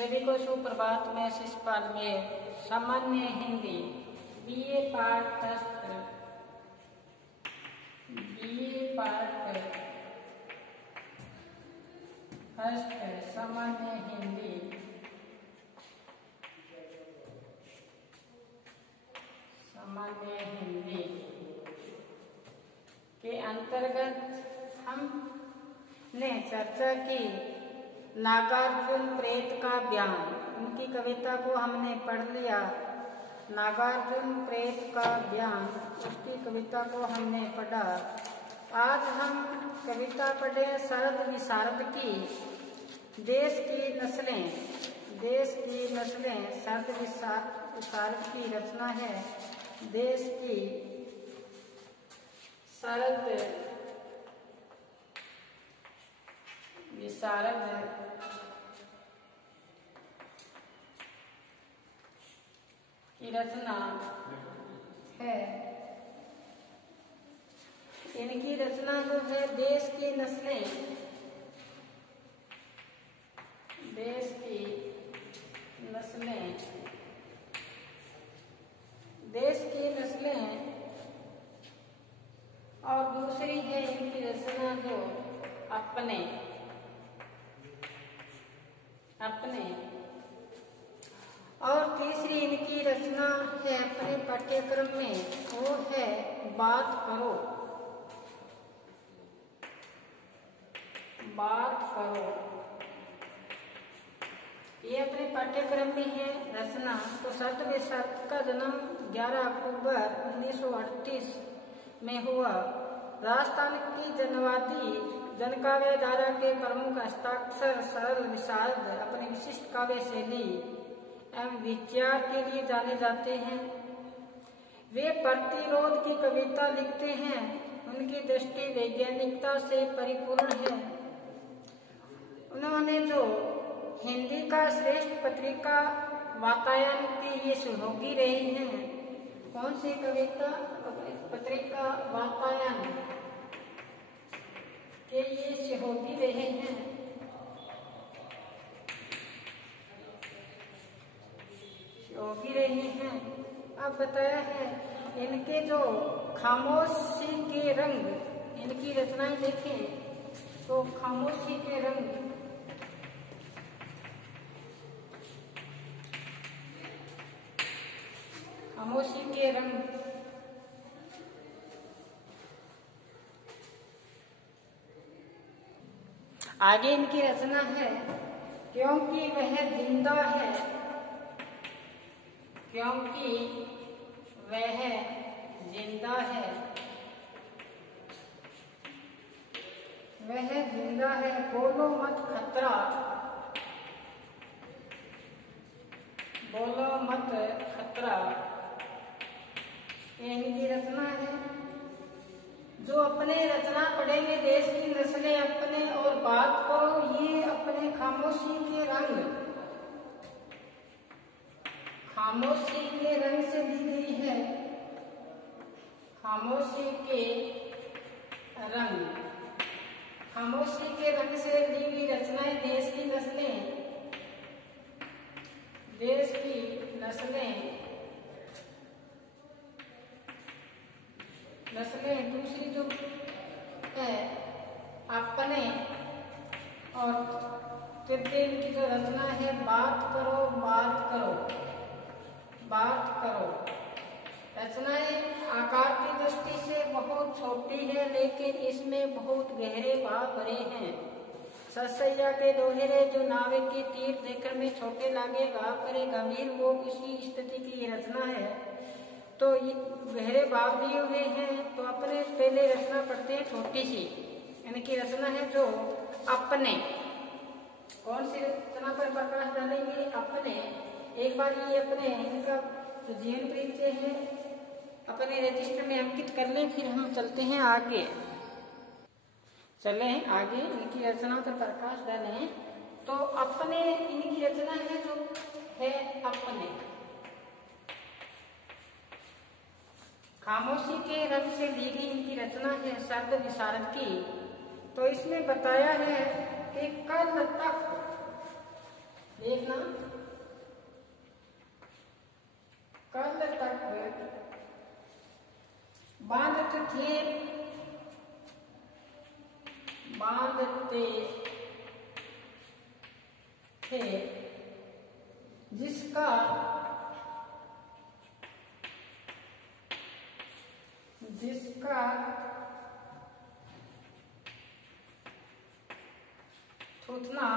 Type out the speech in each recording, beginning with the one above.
सभी को सुप्रभात। मैं शिषपाल में सामान्य हिंदी बीए पार्ट फर्स्ट सामान्य हिंदी के अंतर्गत हमने चर्चा की नागार्जुन प्रेत का बयान। उनकी कविता को हमने पढ़ लिया। नागार्जुन प्रेत का बयान, उसकी कविता को हमने पढ़ा। आज हम कविता पढ़े शरद विशारद की। देश की नस्लें शरद विशारद की रचना है। देश की शरद विशारद की रचना है। इनकी रचना जो है देश की नस्लें, और दूसरी है इनकी रचना जो अपने और तीसरी इनकी रचना है अपने पाठ्यक्रम में, वो है बात करो। ये अपने पाठ्यक्रम में है रचना। तो शरद विशारद का जन्म 11 अक्टूबर 1938 में हुआ। राजस्थान की जनवादी जनकाव्य धारा के प्रमुख हस्ताक्षर शरद विशारद अपनी विशिष्ट काव्य शैली एवं विचार के लिए जाने जाते हैं। वे प्रतिरोध की कविता लिखते हैं। उनकी दृष्टि वैज्ञानिकता से परिपूर्ण है। उन्होंने जो हिंदी का श्रेष्ठ पत्रिका वातायन की ये सहयोगी रहे हैं। कौन सी कविता पत्रिका वातायन के ये सहयोगी रहे हैं। अब बताया है इनके जो खामोशी के रंग, इनकी रचनाएं देखें तो खामोशी के रंग, आगे इनकी रचना है क्योंकि वह जिंदा है। बोलो मत खतरा, ये इनकी रचना है। जो अपने रचना पढ़ेंगे देश की नस्लें अपने और बात करो, ये अपने खामोशी के रंग से दी गई है। खामोशी के रंग से दी गई रचनाएं देश की नस्लें। दूसरी जो है अपने, और तृतीय की जो रचना है बात करो। रचनाएं आकार की दृष्टि से बहुत छोटी है, लेकिन इसमें बहुत गहरे भाव भरे हैं। सरसैया के दोहरे जो नावे के तीर देखने में छोटे लागे, भाव करे गंभीर, वो इसी स्थिति की रचना है। तो ये गहरे भाव दिए हुए हैं। तो अपने पहले रचना पढ़ते हैं छोटी सी। इनकी रचना है जो अपने। कौन सी रचना पर प्रकाश डालेंगे? अपने। एक बार ये अपने इनका जो जीवन परिचय है अपने रजिस्टर में अंकित कर लें, फिर हम चलते हैं आगे। इनकी रचना पर प्रकाश डालें। तो अपने इनकी रचना है जो है अपने। खामोशी के रंग से ली गई इनकी रचना है शरद विशारद की। तो इसमें बताया है कि कल तक देखना, कल तक बांधते थे जिसका थूथना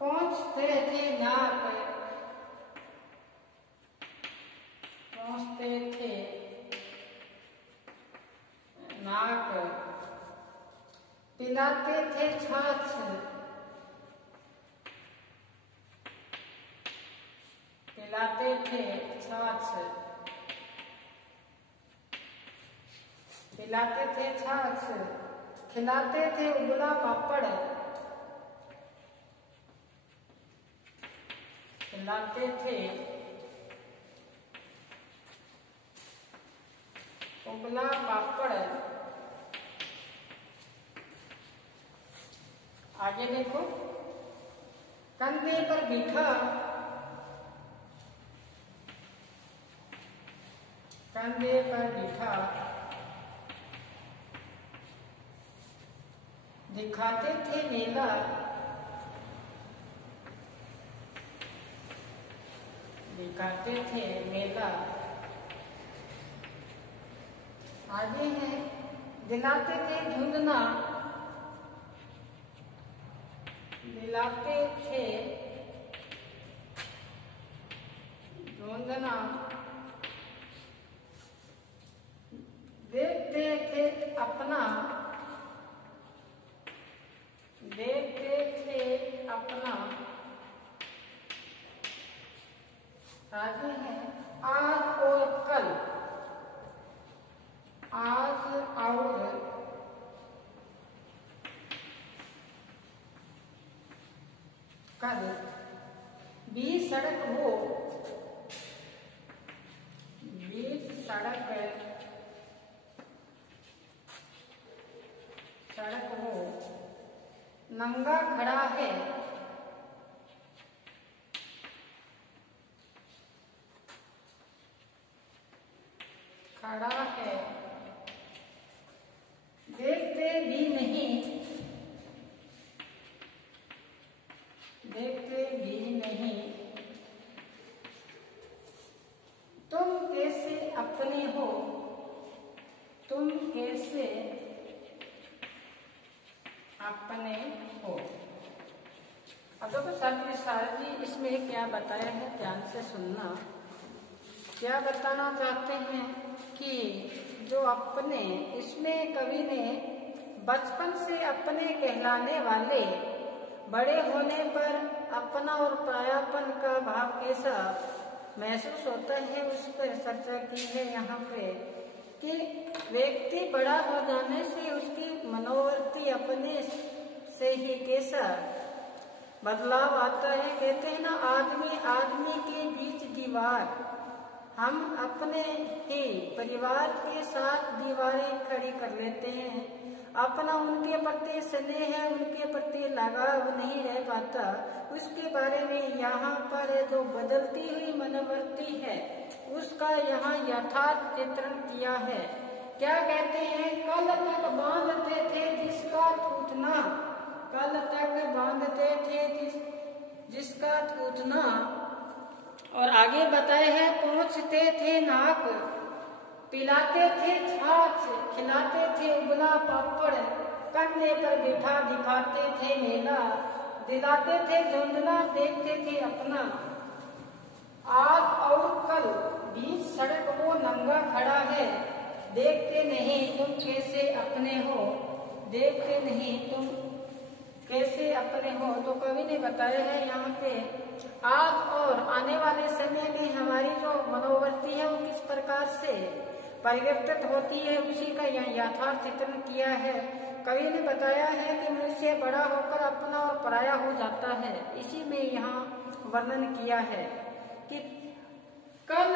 पहुंचते थे नाक पिलाते थे छाछ खिलाते थे उबला पापड़ आगे देखो, कंधे पर बिठा दिखाते थे मेला आगे है, दिलाते थे धुंधना देखते थे अपना आगे है, आज और कल बीच सड़क हो नंगा खड़ा है देखते भी नहीं तुम कैसे अपने हो अब देखो सारजी इसमें क्या बताया है, ध्यान से सुनना। क्या बताना चाहते हैं कि जो अपने, इसमें कवि ने बचपन से अपने कहलाने वाले बड़े होने पर अपना और परायापन का भाव कैसा महसूस होता है उस पर चर्चा की है यहाँ पे, कि व्यक्ति बड़ा हो जाने से उसकी मनोवृत्ति अपने से ही कैसा बदलाव आता है। कहते हैं ना, आदमी के बीच दीवार, हम अपने ही परिवार के साथ दीवारें खड़ी कर लेते हैं, अपना उनके प्रति स्नेह है, उनके प्रति लगाव नहीं रह पाता। उसके बारे में यहाँ पर जो बदलती हुई मनोवृत्ति है उसका यहाँ यथार्थ चित्रण किया है। क्या कहते हैं, कल तक बांधते थे जिसका थूथना, और आगे बताए हैं, पहुँचते थे नाक, पिलाते थे छाछ, खिलाते थे उबला पापड़, कंधे पर बिठा दिखाते थे मेला, दिलाते थे धुंधला, देखते थे अपना। आज और कल बीच सड़क वो नंगा खड़ा है, देखते नहीं तुम कैसे अपने हो। तो कवि ने बताया है यहाँ पे, आज और आने वाले समय में हमारी जो मनोवृत्ति है वो किस प्रकार से परिवर्तित होती है, उसी का यहाँ यथार्थ चित्रण किया है। कवि ने बताया है कि मनुष्य बड़ा होकर अपना और पराया हो जाता है, इसी में यहाँ वर्णन किया है कि कल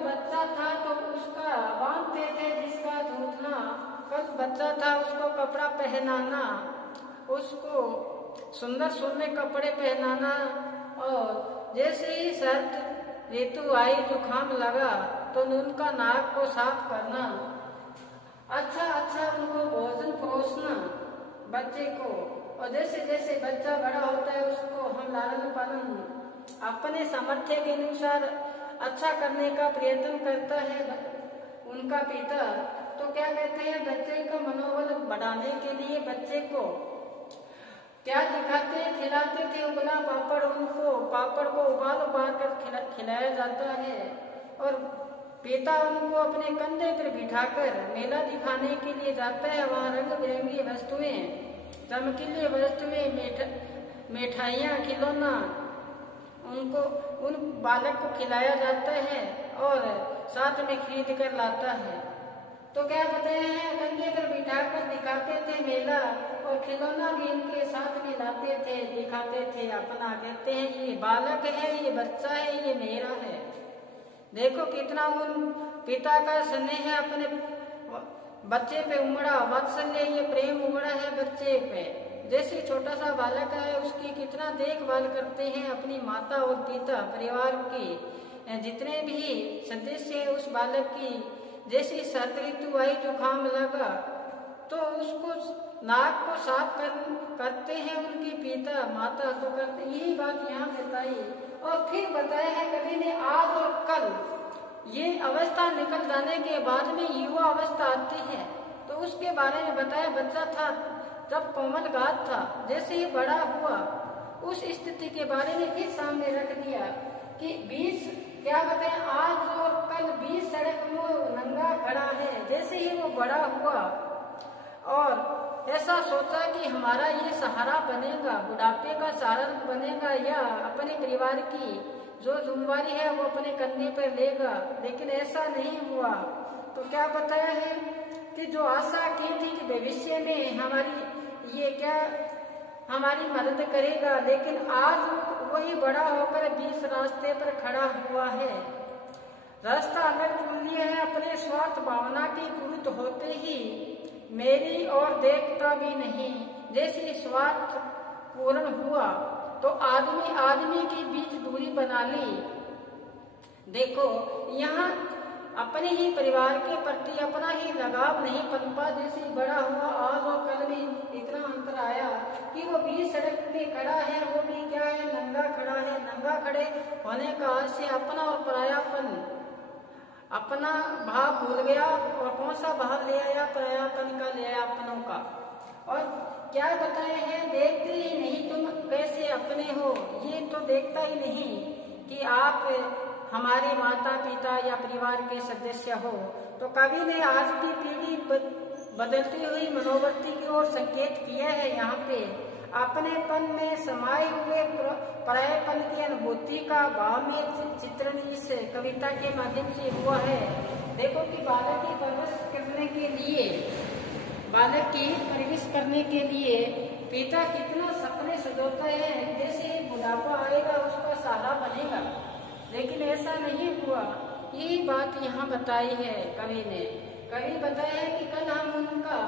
बच्चा था तो उसका बांधते थे जिसका धूतना, कल बच्चा था उसको कपड़ा पहनाना, उसको सुंदर सुंदर कपड़े पहनाना, और जैसे ही सर्द ऋतु आई जुकाम लगा तो उनका नाक को साफ करना, अच्छा अच्छा उनको भोजन परोसना बच्चे को। और जैसे जैसे बच्चा बड़ा होता है उसको हम लालन पालन अपने सामर्थ्य के अनुसार अच्छा करने का प्रयत्न करता है उनका पिता। तो क्या कहते हैं, बच्चे का मनोबल बढ़ाने के लिए बच्चे को क्या दिखाते हैं, खिलाते थे उबला पापड़। उनको पापड़ को उबाल कर खिलाया जाता है, और पिता उनको अपने कंधे पर बिठाकर मेला दिखाने के लिए जाता है। वहाँ रंग बिरंगी वस्तुएं, चमकीली वस्तुएं, मिठाइयाँ, खिलौना उनको उन बालक को खिलाया जाता है और साथ में खरीद कर लाता है। तो क्या बताए हैं, कंधे पर बिठाकर दिखाते थे मेला, और खिलौना भी इनके साथ में लाते थे, दिखाते थे अपना। कहते हैं ये बालक है, ये बच्चा है, ये मेरा है। देखो कितना उन पिता का स्नेह है अपने बच्चे पे उमड़ा, वात्सल्य, ये प्रेम उमड़ा है बच्चे पे। जैसे छोटा सा बालक है उसकी कितना देखभाल करते हैं अपनी माता और पिता, परिवार के जितने भी सदस्य है उस बालक की। जैसे सर्द ऋतु आई जुकाम लगा तो उसको नाक को साफ करते हैं उनकी पिता माता, तो करते। यही बात यहाँ बताई। और फिर बताया है कवि ने, आज और कल ये अवस्था निकल जाने के बाद में युवा अवस्था आती है, तो उसके बारे में बताया। बच्चा था जब कोमल गात था, जैसे ही बड़ा हुआ उस स्थिति के बारे में फिर सामने रख दिया कि 20 क्या बताए, आज और कल 20 सड़क में नंगा खड़ा है। जैसे ही वो बड़ा हुआ और ऐसा सोचा कि हमारा ये सहारा बनेगा, बुढ़ापे का सहारा बनेगा, या अपने परिवार की जो जिम्मेवारी है वो अपने कंधे पर लेगा, लेकिन ऐसा नहीं हुआ। तो क्या बताया है कि जो आशा की थी कि भविष्य में हमारी ये क्या हमारी मदद करेगा, लेकिन आज वही बड़ा होकर 20 रास्ते पर खड़ा हुआ है। रास्ता अलग चुन लिया है अपने स्वार्थ भावना की पूर्त होते ही, मेरी और देखता भी नहीं। जैसे स्वार्थ पूर्ण हुआ तो आदमी के बीच दूरी बना ली। देखो यहाँ अपने ही परिवार के प्रति अपना ही लगाव नहीं पनपा। जैसे बड़ा हुआ आज और कल में इतना अंतर आया कि वो 20 सड़क पे खड़ा है, वो भी क्या है, नंगा खड़ा है। नंगा खड़े होने का अर्थ से अपना और परायापन, अपना भाव भूल गया और कौन सा भाव ले आया, परायापन का ले आया, अपनों का। और क्या बताए हैं, देखते ही नहीं तुम कैसे अपने हो, ये तो देखता ही नहीं कि आप हमारे माता पिता या परिवार के सदस्य हो। तो कवि ने आज की पीढ़ी बदलती हुई मनोवृत्ति की ओर संकेत किया है। यहाँ पे अपनेपन में समाये हुए परायपन की अनुभूति का भाव में चित्रण इस कविता के माध्यम से हुआ है। देखो कि बालक की परवरिश करने के लिए पिता कितना सपने सजोता है, जैसे बुढ़ापा आएगा उसका सहारा बनेगा, लेकिन ऐसा नहीं हुआ। यही बात यहाँ बताई है कवि ने। कवि बताया है कि कल हम उनका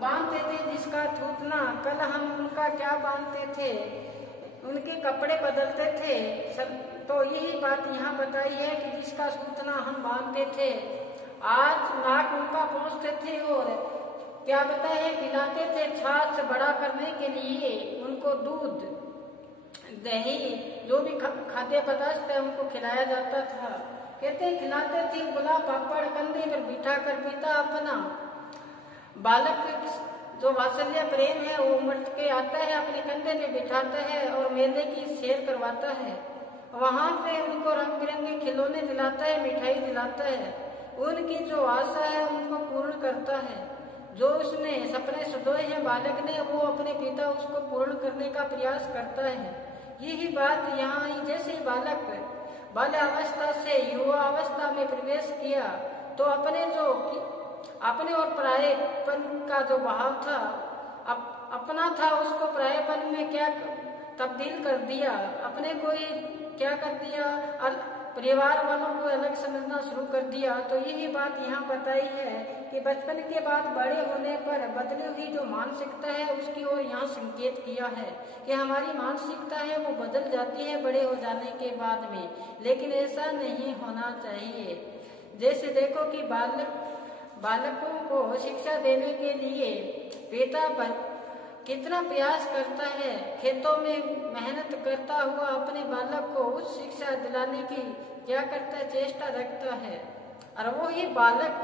बांधते थे जिसका थूथना, कल हम उनका क्या बांधते थे, उनके कपड़े बदलते थे सब। तो यही बात यहाँ बताई है कि जिसका थूथना हम बांधते थे, आज नाक उनका पहुँचते थे और क्या बताया है खिलाते थे। छाछ बड़ा करने के लिए उनको दूध, दही, जो भी खाद्य पदार्थ है उनको खिलाया जाता था। कहते खिलाते थे गुलाब पापड़, कंधे पर बिठा कर पिता अपना बालक जो वात्सल्य प्रेम है वो उमड़ के आता है, अपने कंधे पे बिठाता है और मेले की सैर करवाता है। वहां पे उनको रंग बिरंगे खिलौने दिलाता है, मिठाई दिलाता है, उनकी जो आशा है उनको पूर्ण करता है। जो उसने सपने सजोए हैं बालक ने, वो अपने पिता उसको पूर्ण करने का प्रयास करता है। यही बात यहाँ आई। जैसे बालक बाल्यावस्था से युवा अवस्था में प्रवेश किया तो अपने और परायेपन का जो भाव था, अपना था, उसको परायेपन में क्या तब्दील कर दिया, अपने को ही क्या कर दिया, परिवार वालों को अलग समझना शुरू कर दिया। तो यही बात यहाँ बताई है कि बचपन के बाद बड़े होने पर बदली हुई जो मानसिकता है उसकी ओर यहाँ संकेत किया है कि हमारी मानसिकता है वो बदल जाती है बड़े हो जाने के बाद में, लेकिन ऐसा नहीं होना चाहिए। जैसे देखो कि बालकों को शिक्षा देने के लिए पिता कितना प्रयास करता है, खेतों में मेहनत करता हुआ अपने बालक को उच्च शिक्षा दिलाने की क्या करता है, चेष्टा रखता है। और वो ही बालक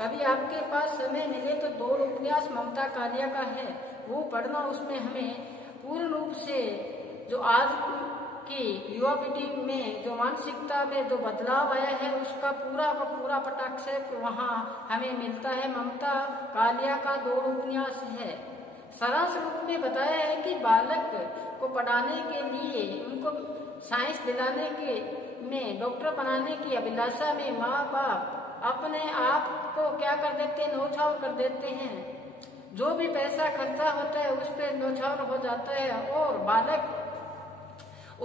कभी आपके पास समय मिले तो 2 उपन्यास ममता कालिया का है, वो पढ़ना। उसमें हमें पूर्ण रूप से जो आज की युवा पीढ़ी में जो मानसिकता में जो बदलाव आया है उसका पूरा का पूरा पटाक्षेप वहाँ हमें मिलता है। ममता कालिया का 2 उपन्यास है। सारांश रूप में बताया है कि बालक को पढ़ाने के लिए, उनको साइंस दिलाने के में, डॉक्टर बनाने की अभिलाषा में माँ बाप अपने आप को क्या कर देते हैं, न्यौछावर कर देते हैं। जो भी पैसा खर्चा होता है उस पर न्यौछावर हो जाता है और बालक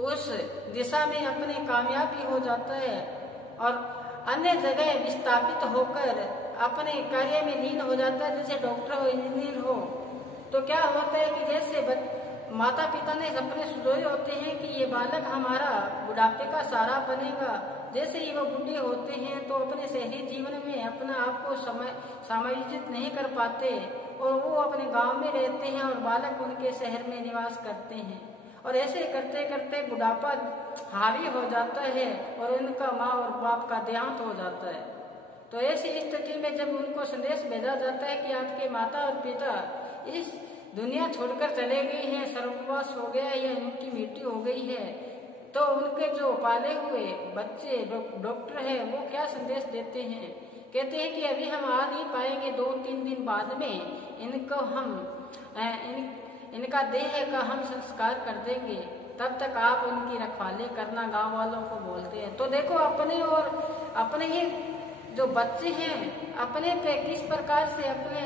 उस दिशा में अपनी कामयाबी हो जाता है और अन्य जगह विस्थापित होकर अपने कार्य में लीन हो जाता है, जैसे डॉक्टर हो, इंजीनियर हो। तो क्या होता है कि जैसे माता पिता ने सपने सुझाए होते हैं कि ये बालक हमारा बुढ़ापे का सहारा बनेगा, जैसे ही वो बूढ़े होते हैं तो अपने शहरी जीवन में अपना आप को समायोजित नहीं कर पाते और वो अपने गांव में रहते हैं और बालक उनके शहर में निवास करते हैं और ऐसे करते करते बुढ़ापा हावी हो जाता है और उनका माँ और बाप का देहांत हो जाता है। तो ऐसी स्थिति में जब उनको संदेश भेजा जाता है कि आपके माता और पिता इस दुनिया छोड़कर चले गए हैं, स्वर्गवास हो गया या उनकी मृत्यु हो गई है, तो उनके जो पाले हुए बच्चे डॉक्टर है वो क्या संदेश देते हैं, कहते हैं कि अभी हम आ नहीं पाएंगे, 2-3 दिन बाद में इनको हम इनका देह का हम संस्कार कर देंगे, तब तक आप उनकी रखवाली करना, गांव वालों को बोलते हैं। तो देखो अपने और अपने ही जो बच्चे हैं अपने पे किस प्रकार से अपने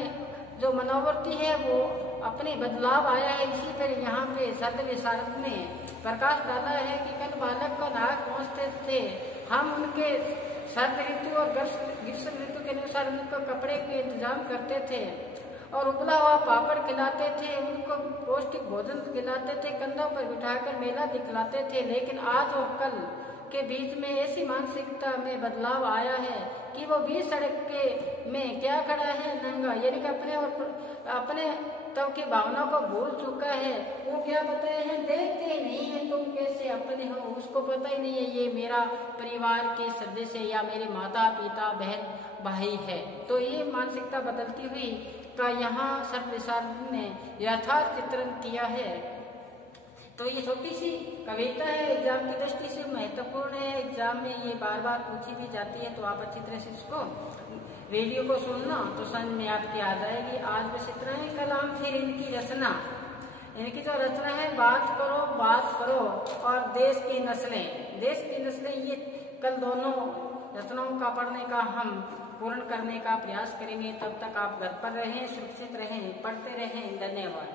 जो मनोवृत्ति है वो अपने बदलाव आया है। इसी तरह यहाँ पे शरद विशारद ने प्रकाश डाला है कि कल बालक को नाग पहुँचते थे, हम उनके शरद ऋतु और ग्रीष्म ऋतु के अनुसार उनको कपड़े के इंतजाम करते थे और उबला हुआ पापड़ खिलाते थे, उनको पौष्टिक भोजन खिलाते थे, कंधों पर बिठाकर मेला दिखलाते थे। लेकिन आज और कल के बीच में ऐसी मानसिकता में बदलाव आया है कि वो बीच सड़क के में क्या खड़ा है, नंगा, यानी कि अपने तब की भावना को भूल चुका है। वो क्या बताए हैं, देखते ही नहीं है तुम कैसे अपने हो, उसको पता ही नहीं है ये मेरा परिवार के सदस्य या मेरे माता पिता बहन भाई है। तो ये मानसिकता बदलती हुई का यहाँ शरद विशारद ने यथार्थ चित्रण किया है। तो ये छोटी सी कविता है, एग्जाम की दृष्टि से महत्वपूर्ण है, एग्जाम में ये बार बार पूछी भी जाती है, तो आप अच्छी तरह से इसको वीडियो को सुनना तो समझ में आपकी आ जाएगी। आज बस इतना ही, कल हम फिर इनकी रचना, इनकी जो रचना है बात करो और देश की नस्लें, ये कल दोनों रचनाओं का पढ़ने का हम पूर्ण करने का प्रयास करेंगे। तब तक आप घर पर रहें, सुरक्षित रहें, पढ़ते रहें। धन्यवाद।